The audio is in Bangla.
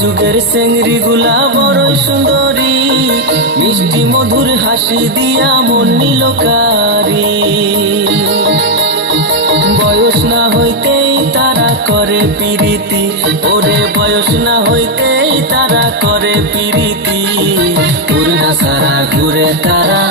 যুগের চেংড়ি গুলা বড়ই সুন্দরী, মিষ্টি মধুর হাসি দিয়া মন নিল কারি। বয়স না হইতেই তারা করে পিরিতি, ওরে বয়স না হইতেই তারা করে পিরিতি। উড়না সারা ঘুরে তারা